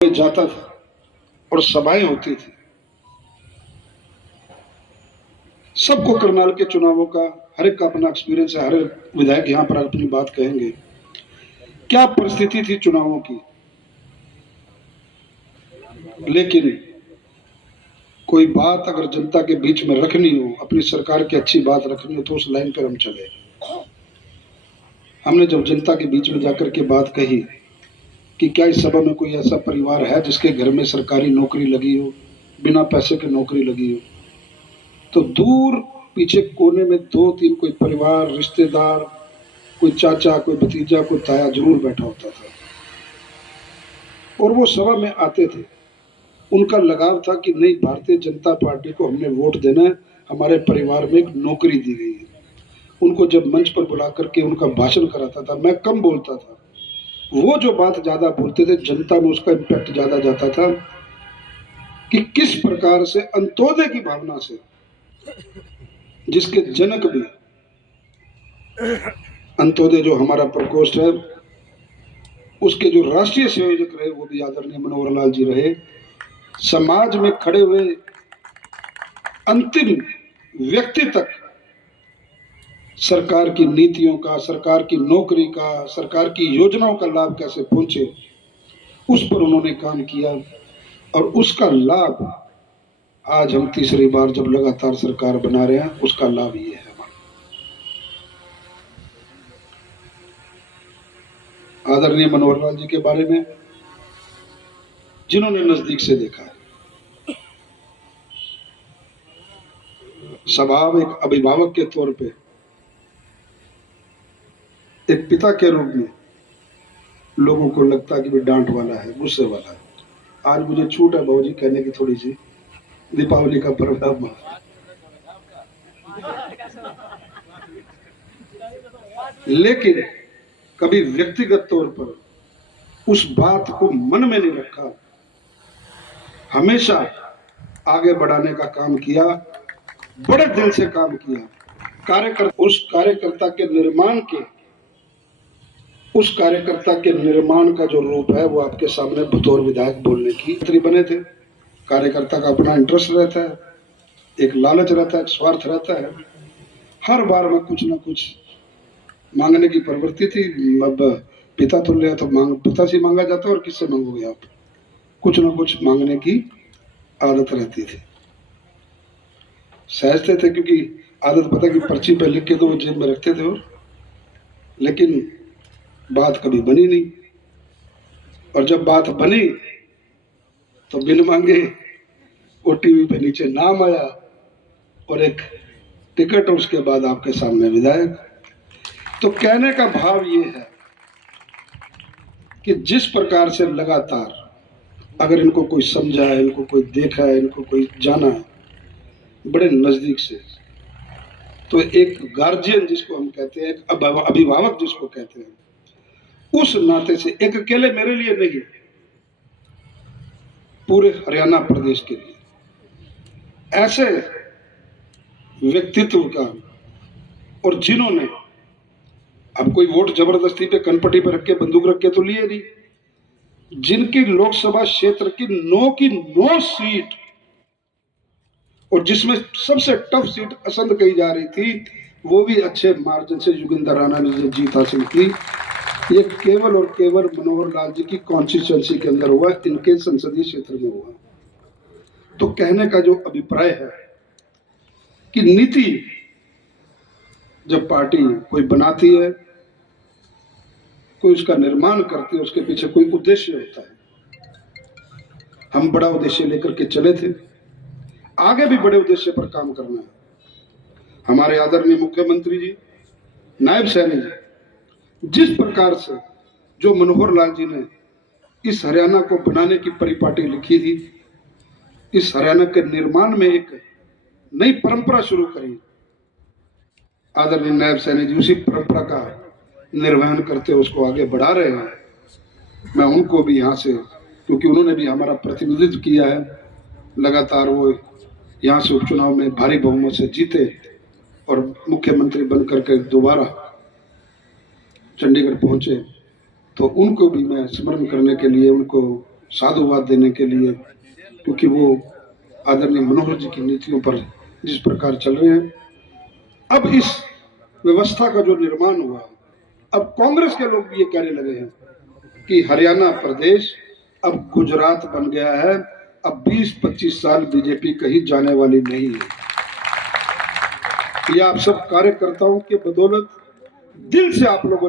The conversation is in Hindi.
जाता था और सभाएं होती थी। सबको करनाल के चुनावों का हर एक का अपना एक्सपीरियंस है। हर एक विधायक यहाँ पर अपनी बात कहेंगे। क्या परिस्थिति थी चुनावों की, लेकिन कोई बात अगर जनता के बीच में रखनी हो, अपनी सरकार की अच्छी बात रखनी हो, तो उस लाइन पर हम चले। हमने जब जनता के बीच में जाकर के बात कही कि क्या इस सभा में कोई ऐसा परिवार है जिसके घर में सरकारी नौकरी लगी हो, बिना पैसे के नौकरी लगी हो, तो दूर पीछे कोने में दो तीन कोई परिवार, रिश्तेदार, कोई चाचा, कोई भतीजा, कोई ताया जरूर बैठा होता था। और वो सभा में आते थे। उनका लगाव था कि नहीं, भारतीय जनता पार्टी को हमने वोट देना है, हमारे परिवार में एक नौकरी दी गई है। उनको जब मंच पर बुला करके उनका भाषण कराता था, मैं कम बोलता था, वो जो बात ज्यादा बोलते थे, जनता में उसका इम्पैक्ट ज्यादा जाता था कि किस प्रकार से अंत्योदय की भावना से, जिसके जनक भी, अंत्योदय जो हमारा प्रकोष्ठ है, उसके जो राष्ट्रीय संयोजक रहे वो भी आदरणीय मनोहर लाल जी रहे। समाज में खड़े हुए अंतिम व्यक्ति तक सरकार की नीतियों का, सरकार की नौकरी का, सरकार की योजनाओं का लाभ कैसे पहुंचे, उस पर उन्होंने काम किया। और उसका लाभ आज हम तीसरी बार जब लगातार सरकार बना रहे हैं, उसका लाभ ये है। आदरणीय मनोहर लाल जी के बारे में जिन्होंने नजदीक से देखा है, स्वभाव एक अभिभावक के तौर पे, एक पिता के रूप में लोगों को लगता है कि भी डांट वाला है, गुस्से वाला है। आज मुझे छूट है भाजी कहने की थोड़ी सी, दीपावली का पर्व है, लेकिन कभी व्यक्तिगत तौर पर उस बात को मन में नहीं रखा, हमेशा आगे बढ़ाने का काम किया, बड़े दिल से काम किया। उस कार्यकर्ता के निर्माण के, उस कार्यकर्ता के निर्माण का जो रूप है वो आपके सामने बतौर विधायक बोलने की मंत्री बने थे। कार्यकर्ता का अपना इंटरेस्ट रहता है, एक लालच रहता है, एक स्वार्थ रहता है। हर बार में कुछ ना कुछ मांगने की प्रवृत्ति थी। अब पिता तो ले तो पिता से मांगा जाता, और किससे मांगोगे आप? कुछ ना कुछ मांगने की आदत रहती थी। सहजते थे, क्योंकि आदत पता कि पर्ची पे लिख के तो वो जेब में रखते थे। और लेकिन बात कभी बनी नहीं, और जब बात बनी तो बिन मांगे वो टीवी पे नीचे नाम आया और एक टिकट, उसके बाद आपके सामने विधायक। तो कहने का भाव ये है कि जिस प्रकार से लगातार अगर इनको कोई समझा है, इनको कोई देखा है, इनको कोई जाना है बड़े नजदीक से, तो एक गार्जियन जिसको हम कहते हैं, एक अभिभावक जिसको कहते हैं, उस नाते से एक अकेले मेरे लिए नहीं, पूरे हरियाणा प्रदेश के लिए ऐसे व्यक्तित्व का, और जिन्होंने, अब कोई वोट जबरदस्ती पे कनपट्टी पे रख के, बंदूक रख के तो लिए नहीं, जिनकी लोकसभा क्षेत्र की 9 की 9 सीट, और जिसमें सबसे टफ सीट असंध कही जा रही थी, वो भी अच्छे मार्जिन से योगेंद्र राणा ने जीत हासिल की। ये केवल और केवल मनोहर लाल जी की कॉन्स्टिट्यूएंसी के अंदर हुआ, इनके संसदीय क्षेत्र में हुआ। तो कहने का जो अभिप्राय है कि नीति जब पार्टी कोई बनाती है, कोई उसका निर्माण करती है, उसके पीछे कोई उद्देश्य होता है। हम बड़ा उद्देश्य लेकर के चले थे, आगे भी बड़े उद्देश्य पर काम करना है। हमारे आदरणीय मुख्यमंत्री जी, नायब सैनी जी, जिस प्रकार से जो मनोहर लाल जी ने इस हरियाणा को बनाने की परिपाटी लिखी थी, इस हरियाणा के निर्माण में एक नई परंपरा शुरू करी, आदरणीय नायब सैनी जी उसी परंपरा का निर्वहन करते उसको आगे बढ़ा रहे हैं। मैं उनको भी यहाँ से, क्योंकि उन्होंने भी हमारा प्रतिनिधित्व किया है लगातार, वो यहाँ से उपचुनाव में भारी बहुमत से जीते और मुख्यमंत्री बनकर के दोबारा चंडीगढ़ पहुंचे, तो उनको भी मैं स्मरण करने के लिए, उनको साधुवाद देने के लिए, क्योंकि वो आदरणीय मनोहर जी की नीतियों पर जिस प्रकार चल रहे हैं। अब इस व्यवस्था का जो निर्माण हुआ, अब कांग्रेस के लोग भी ये कहने लगे हैं कि हरियाणा प्रदेश अब गुजरात बन गया है, अब 20-25 साल बीजेपी कहीं जाने वाली नहीं है। ये आप सब कार्यकर्ताओं के बदौलत दिल से आप लोगों